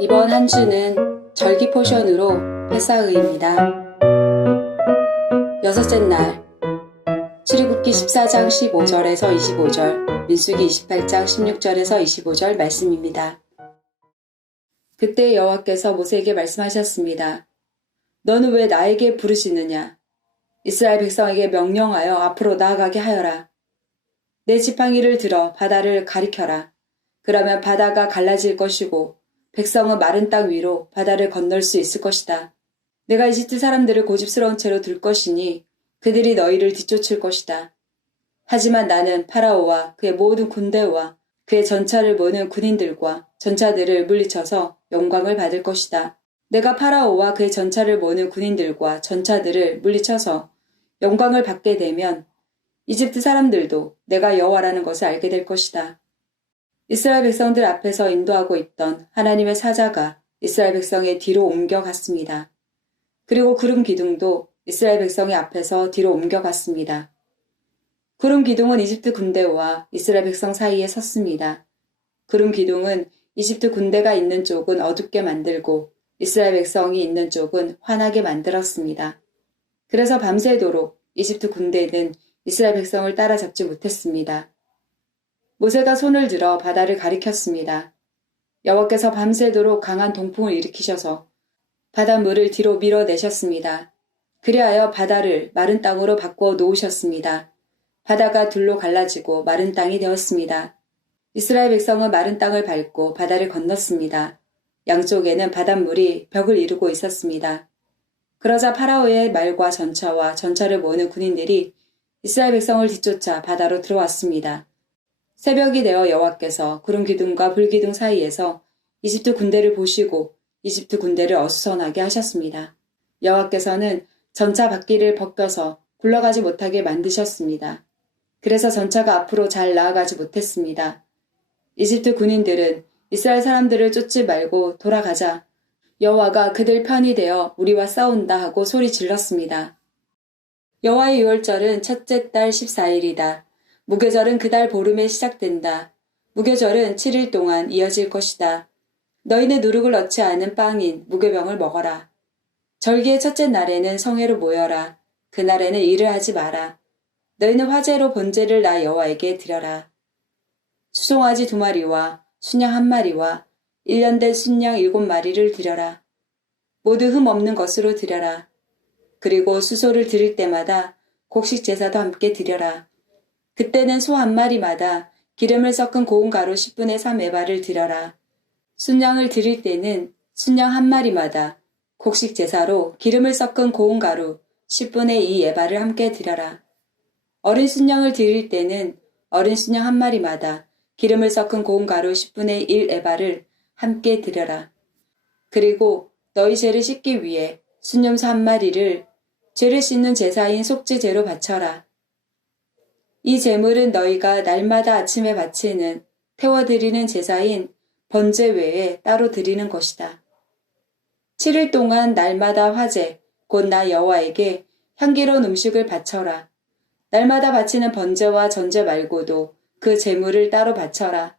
이번 한 주는 절기 포션으로 패사의입니다. 여섯째 날 출애굽기 14장 15절에서 25절, 민수기 28장 16절에서 25절 말씀입니다. 그때 여호와께서 모세에게 말씀하셨습니다. 너는 왜 나에게 부르시느냐? 이스라엘 백성에게 명령하여 앞으로 나아가게 하여라. 내 지팡이를 들어 바다를 가리켜라. 그러면 바다가 갈라질 것이고 백성은 마른 땅 위로 바다를 건널 수 있을 것이다. 내가 이집트 사람들을 고집스러운 채로 둘 것이니 그들이 너희를 뒤쫓을 것이다. 하지만 나는 파라오와 그의 모든 군대와 그의 전차를 모는 군인들과 전차들을 물리쳐서 영광을 받을 것이다. 내가 파라오와 그의 전차를 모는 군인들과 전차들을 물리쳐서 영광을 받게 되면 이집트 사람들도 내가 여호와라는 것을 알게 될 것이다. 이스라엘 백성들 앞에서 인도하고 있던 하나님의 사자가 이스라엘 백성의 뒤로 옮겨갔습니다. 그리고 구름 기둥도 이스라엘 백성의 앞에서 뒤로 옮겨갔습니다. 구름 기둥은 이집트 군대와 이스라엘 백성 사이에 섰습니다. 구름 기둥은 이집트 군대가 있는 쪽은 어둡게 만들고 이스라엘 백성이 있는 쪽은 환하게 만들었습니다. 그래서 밤새도록 이집트 군대는 이스라엘 백성을 따라잡지 못했습니다. 모세가 손을 들어 바다를 가리켰습니다. 여호와께서 밤새도록 강한 동풍을 일으키셔서 바닷물을 뒤로 밀어내셨습니다. 그리하여 바다를 마른 땅으로 바꾸어 놓으셨습니다. 바다가 둘로 갈라지고 마른 땅이 되었습니다. 이스라엘 백성은 마른 땅을 밟고 바다를 건넜습니다. 양쪽에는 바닷물이 벽을 이루고 있었습니다. 그러자 파라오의 말과 전차와 전차를 모으는 군인들이 이스라엘 백성을 뒤쫓아 바다로 들어왔습니다. 새벽이 되어 여호와께서 구름 기둥과 불 기둥 사이에서 이집트 군대를 보시고 이집트 군대를 어수선하게 하셨습니다. 여호와께서는 전차 바퀴를 벗겨서 굴러가지 못하게 만드셨습니다. 그래서 전차가 앞으로 잘 나아가지 못했습니다. 이집트 군인들은 이스라엘 사람들을 쫓지 말고 돌아가자 여호와가 그들 편이 되어 우리와 싸운다 하고 소리 질렀습니다. 여호와의 유월절은 첫째 달 14일이다. 무교절은 그달 보름에 시작된다. 무교절은 7일 동안 이어질 것이다. 너희는 누룩을 넣지 않은 빵인 무교병을 먹어라. 절기의 첫째 날에는 성회로 모여라. 그날에는 일을 하지 마라. 너희는 화제로 번제를 나 여호와에게 드려라. 수송아지 2마리와 순양 1마리와 1년 된 순양 7마리를 드려라. 모두 흠 없는 것으로 드려라. 그리고 수소를 드릴 때마다 곡식 제사도 함께 드려라. 그때는 소 1마리마다 기름을 섞은 고운 가루 10분의 3 에바를 드려라. 순양을 드릴 때는 순양 1마리마다 곡식 제사로 기름을 섞은 고운 가루 10분의 2 에바를 함께 드려라. 어린 순양을 드릴 때는 어린 순양 1마리마다 기름을 섞은 고운 가루 10분의 1 에바를 함께 드려라. 그리고 너희 죄를 씻기 위해 순염소 1마리를 죄를 씻는 제사인 속죄제로 바쳐라. 이 제물은 너희가 날마다 아침에 바치는 태워드리는 제사인 번제 외에 따로 드리는 것이다. 7일 동안 날마다 화제, 곧 나 여호와에게 향기로운 음식을 바쳐라. 날마다 바치는 번제와 전제 말고도 그 제물을 따로 바쳐라.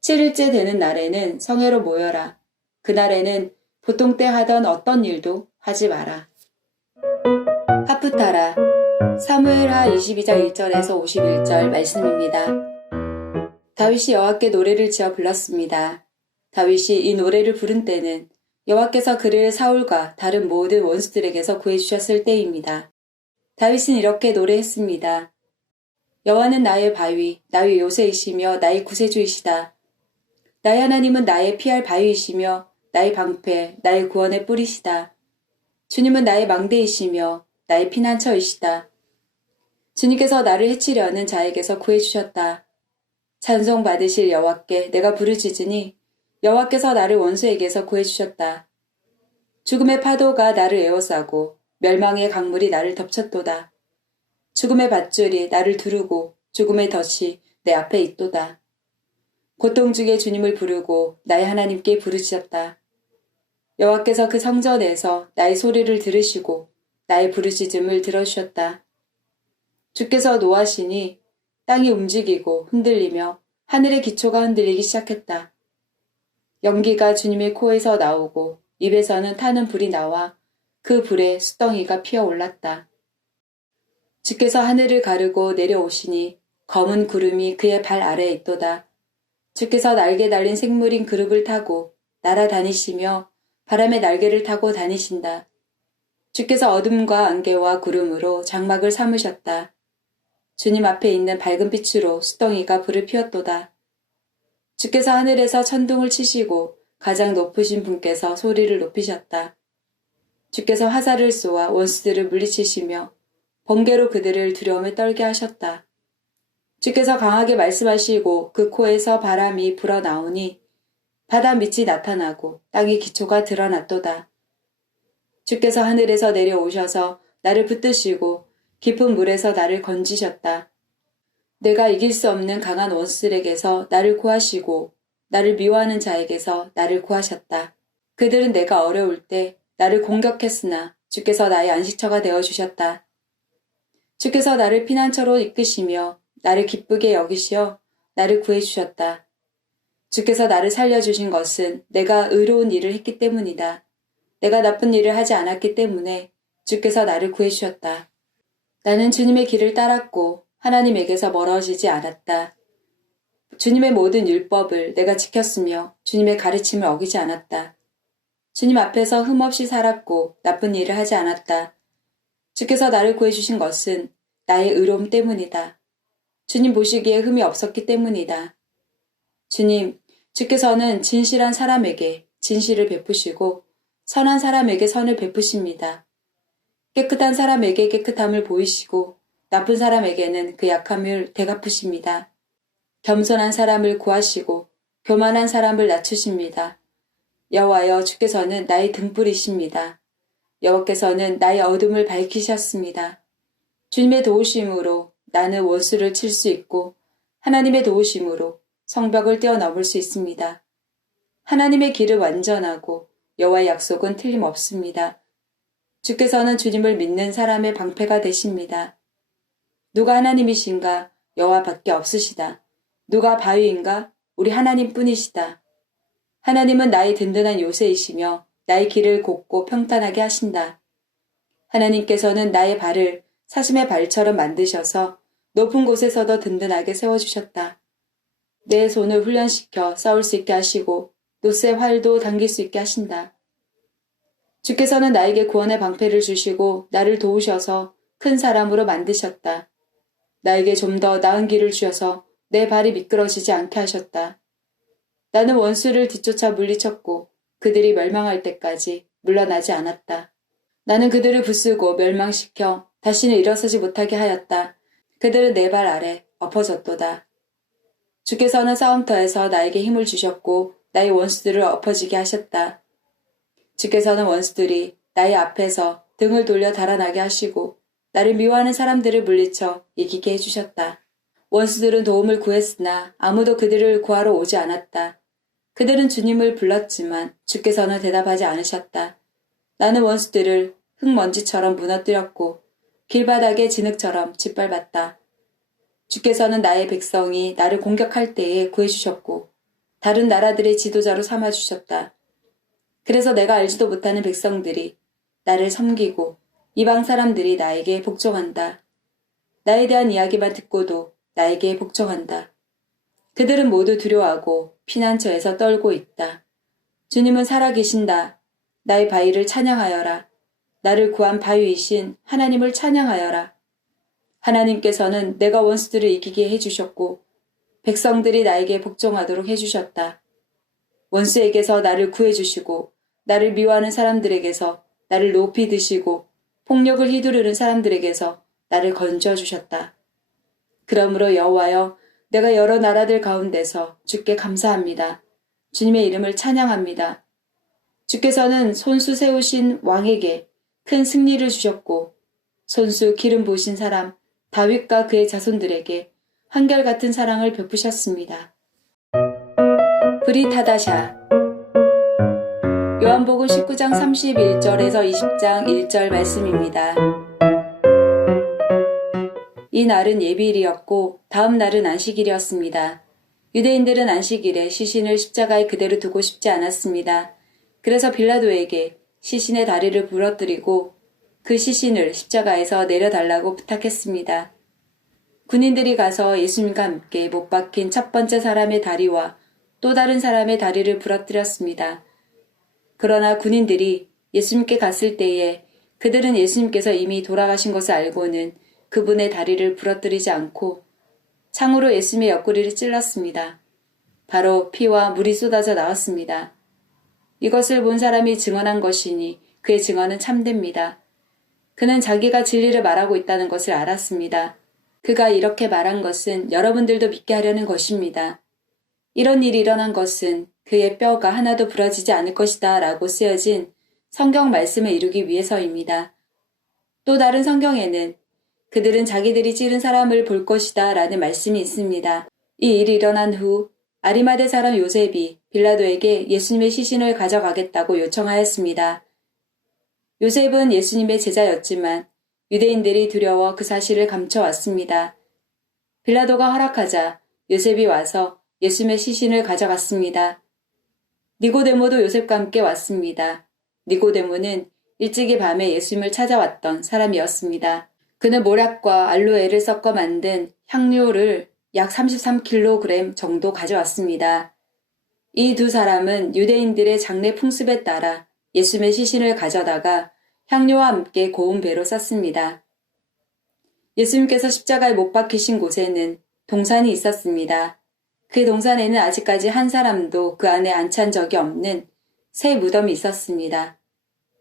7일째 되는 날에는 성회로 모여라. 그날에는 보통 때 하던 어떤 일도 하지 마라. 하프타라 사무엘하 22장 1절에서 51절 말씀입니다. 다윗이 여호와께 노래를 지어 불렀습니다. 다윗이 이 노래를 부른 때는 여호와께서 그를 사울과 다른 모든 원수들에게서 구해주셨을 때입니다. 다윗은 이렇게 노래했습니다. 여호와는 나의 바위, 나의 요새이시며 나의 구세주이시다. 나의 하나님은 나의 피할 바위이시며 나의 방패, 나의 구원의 뿌리시다. 주님은 나의 망대이시며 나의 피난처이시다. 주님께서 나를 해치려는 자에게서 구해주셨다. 찬송 받으실 여호와께 내가 부르짖으니 여호와께서 나를 원수에게서 구해주셨다. 죽음의 파도가 나를 에워싸고 멸망의 강물이 나를 덮쳤도다. 죽음의 밧줄이 나를 두르고 죽음의 덫이 내 앞에 있도다. 고통 중에 주님을 부르고 나의 하나님께 부르짖었다. 여호와께서 그 성전에서 나의 소리를 들으시고 나의 부르짖음을 들어주셨다. 주께서 노하시니 땅이 움직이고 흔들리며 하늘의 기초가 흔들리기 시작했다. 연기가 주님의 코에서 나오고 입에서는 타는 불이 나와 그 불에 숫덩이가 피어올랐다. 주께서 하늘을 가르고 내려오시니 검은 구름이 그의 발 아래에 있도다. 주께서 날개 달린 생물인 그룹을 타고 날아다니시며 바람의 날개를 타고 다니신다. 주께서 어둠과 안개와 구름으로 장막을 삼으셨다. 주님 앞에 있는 밝은 빛으로 숫덩이가 불을 피웠도다. 주께서 하늘에서 천둥을 치시고 가장 높으신 분께서 소리를 높이셨다. 주께서 화살을 쏘아 원수들을 물리치시며 번개로 그들을 두려움에 떨게 하셨다. 주께서 강하게 말씀하시고 그 코에서 바람이 불어나오니 바다 밑이 나타나고 땅의 기초가 드러났도다. 주께서 하늘에서 내려오셔서 나를 붙드시고 깊은 물에서 나를 건지셨다. 내가 이길 수 없는 강한 원수들에게서 나를 구하시고 나를 미워하는 자에게서 나를 구하셨다. 그들은 내가 어려울 때 나를 공격했으나 주께서 나의 안식처가 되어주셨다. 주께서 나를 피난처로 이끄시며 나를 기쁘게 여기시어 나를 구해주셨다. 주께서 나를 살려주신 것은 내가 의로운 일을 했기 때문이다. 내가 나쁜 일을 하지 않았기 때문에 주께서 나를 구해주셨다. 나는 주님의 길을 따랐고 하나님에게서 멀어지지 않았다. 주님의 모든 율법을 내가 지켰으며 주님의 가르침을 어기지 않았다. 주님 앞에서 흠없이 살았고 나쁜 일을 하지 않았다. 주께서 나를 구해주신 것은 나의 의로움 때문이다. 주님 보시기에 흠이 없었기 때문이다. 주께서는 진실한 사람에게 진실을 베푸시고 선한 사람에게 선을 베푸십니다. 깨끗한 사람에게 깨끗함을 보이시고 나쁜 사람에게는 그 약함을 되갚으십니다. 겸손한 사람을 구하시고 교만한 사람을 낮추십니다. 여호와여, 주께서는 나의 등불이십니다. 여호와께서는 나의 어둠을 밝히셨습니다. 주님의 도우심으로 나는 원수를 칠 수 있고 하나님의 도우심으로 성벽을 뛰어넘을 수 있습니다. 하나님의 길은 완전하고 여호와의 약속은 틀림없습니다. 주께서는 주님을 믿는 사람의 방패가 되십니다. 누가 하나님이신가? 여호와밖에 없으시다. 누가 바위인가? 우리 하나님뿐이시다. 하나님은 나의 든든한 요새이시며 나의 길을 곱고 평탄하게 하신다. 하나님께서는 나의 발을 사슴의 발처럼 만드셔서 높은 곳에서도 든든하게 세워주셨다. 내 손을 훈련시켜 싸울 수 있게 하시고 노새 활도 당길 수 있게 하신다. 주께서는 나에게 구원의 방패를 주시고 나를 도우셔서 큰 사람으로 만드셨다. 나에게 좀 더 나은 길을 주셔서 내 발이 미끄러지지 않게 하셨다. 나는 원수를 뒤쫓아 물리쳤고 그들이 멸망할 때까지 물러나지 않았다. 나는 그들을 부수고 멸망시켜 다시는 일어서지 못하게 하였다. 그들은 내 발 아래 엎어졌도다. 주께서는 싸움터에서 나에게 힘을 주셨고 나의 원수들을 엎어지게 하셨다. 주께서는 원수들이 나의 앞에서 등을 돌려 달아나게 하시고 나를 미워하는 사람들을 물리쳐 이기게 해주셨다. 원수들은 도움을 구했으나 아무도 그들을 구하러 오지 않았다. 그들은 주님을 불렀지만 주께서는 대답하지 않으셨다. 나는 원수들을 흙먼지처럼 무너뜨렸고 길바닥의 진흙처럼 짓밟았다. 주께서는 나의 백성이 나를 공격할 때에 구해주셨고 다른 나라들의 지도자로 삼아주셨다. 그래서 내가 알지도 못하는 백성들이 나를 섬기고 이방 사람들이 나에게 복종한다. 나에 대한 이야기만 듣고도 나에게 복종한다. 그들은 모두 두려워하고 피난처에서 떨고 있다. 주님은 살아계신다. 나의 바위를 찬양하여라. 나를 구한 바위이신 하나님을 찬양하여라. 하나님께서는 내가 원수들을 이기게 해주셨고 백성들이 나에게 복종하도록 해주셨다. 원수에게서 나를 구해주시고 나를 미워하는 사람들에게서 나를 높이 드시고 폭력을 휘두르는 사람들에게서 나를 건져주셨다. 그러므로 여호와여, 내가 여러 나라들 가운데서 주께 감사합니다. 주님의 이름을 찬양합니다. 주께서는 손수 세우신 왕에게 큰 승리를 주셨고 손수 기름 부으신 사람 다윗과 그의 자손들에게 한결같은 사랑을 베푸셨습니다. 브릿하다샤 요한복음 19장 31절에서 20장 1절 말씀입니다. 이 날은 예비일이었고 다음 날은 안식일이었습니다. 유대인들은 안식일에 시신을 십자가에 그대로 두고 싶지 않았습니다. 그래서 빌라도에게 시신의 다리를 부러뜨리고 그 시신을 십자가에서 내려달라고 부탁했습니다. 군인들이 가서 예수님과 함께 못 박힌 첫 번째 사람의 다리와 또 다른 사람의 다리를 부러뜨렸습니다. 그러나 군인들이 예수님께 갔을 때에 그들은 예수님께서 이미 돌아가신 것을 알고는 그분의 다리를 부러뜨리지 않고 창으로 예수님의 옆구리를 찔렀습니다. 바로 피와 물이 쏟아져 나왔습니다. 이것을 본 사람이 증언한 것이니 그의 증언은 참됩니다. 그는 자기가 진리를 말하고 있다는 것을 알았습니다. 그가 이렇게 말한 것은 여러분들도 믿게 하려는 것입니다. 이런 일이 일어난 것은 그의 뼈가 하나도 부러지지 않을 것이다 라고 쓰여진 성경 말씀을 이루기 위해서입니다. 또 다른 성경에는 그들은 자기들이 찌른 사람을 볼 것이다 라는 말씀이 있습니다. 이 일이 일어난 후 아리마대 사람 요셉이 빌라도에게 예수님의 시신을 가져가겠다고 요청하였습니다. 요셉은 예수님의 제자였지만 유대인들이 두려워 그 사실을 감춰왔습니다. 빌라도가 허락하자 요셉이 와서 예수님의 시신을 가져갔습니다. 니고데모도 요셉과 함께 왔습니다. 니고데모는 일찍이 밤에 예수님을 찾아왔던 사람이었습니다. 그는 모략과 알로에를 섞어 만든 향료를 약 33kg 정도 가져왔습니다. 이 두 사람은 유대인들의 장례 풍습에 따라 예수님의 시신을 가져다가 향료와 함께 고운 배로 쌌습니다. 예수님께서 십자가에 못 박히신 곳에는 동산이 있었습니다. 그 동산에는 아직까지 한 사람도 그 안에 안 찬 적이 없는 새 무덤이 있었습니다.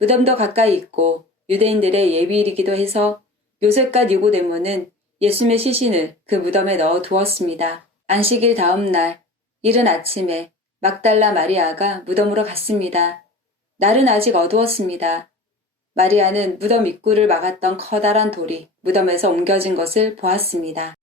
무덤도 가까이 있고 유대인들의 예비일이기도 해서 요셉과 니고데모는 예수님의 시신을 그 무덤에 넣어 두었습니다. 안식일 다음 날 이른 아침에 막달라 마리아가 무덤으로 갔습니다. 날은 아직 어두웠습니다. 마리아는 무덤 입구를 막았던 커다란 돌이 무덤에서 옮겨진 것을 보았습니다.